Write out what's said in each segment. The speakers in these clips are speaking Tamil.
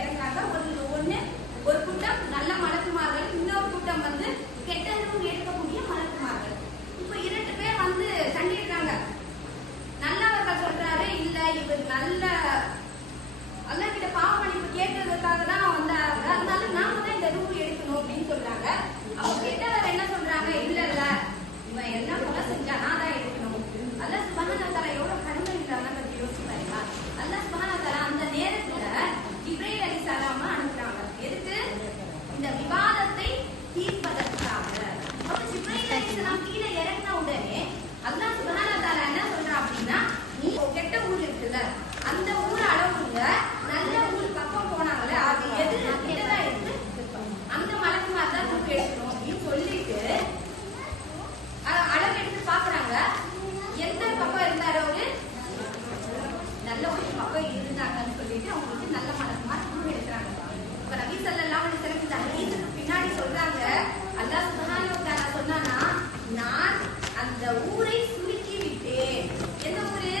இறங்குறாங்க. ஒரு கூட்டம் நல்ல மலக்குமார்கள், இன்னொரு கூட்டம் வந்து கெட்ட ரூல் எடுக்கக்கூடிய மலக்குமார்கள். இப்ப 2 பேர் வந்து சண்டிடுறாங்க. நல்லவர்கள் சொல்றாரு, இல்ல இவர் நல்ல அல்லாஹ் கிட்ட பாவ மன்னிப்பு கேட்கறதுக்காக தான் வந்தாங்க, அதனால நாம தான் இந்த ரூல் எடுக்கணும் அப்படின்னு சொல்றாங்க. அப்ப கெட்டவர் என்ன சொல்றாங்க, இல்ல இல்ல இவன் என்ன கொலை செஞ்சா நான் தான் எடுக்கணும். அல்லாஹ் சுப்ஹானஹு வ தஆலா எவ்வளவு கருணை உள்ளவன் பத்தி யோசிச்சு பாருங்க. அல்லாஹ் சுப்ஹானஹு வ தஆலா அந்த நேரத்துல ஜிப்ரீல் அலைஹிஸ்ஸலாம் அனுப்புறாங்க. எதுக்கு? இந்த விவாதத்தை தீர்ப்பதற்காக. அப்ப ஜிப்ரீல் அலைஹிஸ்ஸலாம் கீழே இறங்கின உடனே அல்லாஹ் சுப்ஹானஹு வ தஆலா என்ன சொல்றா அப்படின்னா, நீ கெட்ட ஊர் இருக்குல்ல அந்த ஊர் அளவுங்க, நல்ல ஊர் பக்கம் போனாங்கல்ல அது எது கிட்டதா இருக்கு, அந்த மலக்குமார் தான் தூக்கி எடுக்கணும் அப்படின்னு சொல்லிட்டு அளவு எடுத்து பாக்குறாங்க. எந்த பக்கம் இருந்தாரு அவரு, நல்ல ஒரு பக்கம் இருந்தாங்கன்னு சொல்லிட்டு அவங்களுக்கு நல்ல மலக்குமார் தூக்கி எடுக்கிறாங்க. இப்ப நபி ஸல்லல்லாஹு அலைஹி வஸல்லம் இந்த ஹதீஸுக்கு பின்னாடி சொல்றாங்க, அல்லாஹ் சுப்ஹானஹு வ தஆலா சொன்னானா, நான் அந்த ஊரை சுருக்கி விட்டேன். எந்த ஊரு?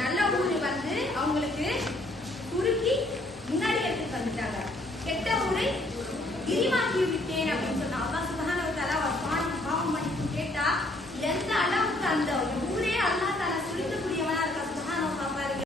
நல்ல ஊரு வந்து அவங்களுக்கு சுருக்கி முன்னாடி எடுத்து வந்துட்டாங்க. கெட்ட ஊரை விரிவாக்கி விட்டேன் அப்படின்னு சொன்னா அல்லாஹ் சுப்ஹானஹு வ தஆலா பாவம் மன்னிப்பு கேட்டா எந்த அளவுக்கு அந்த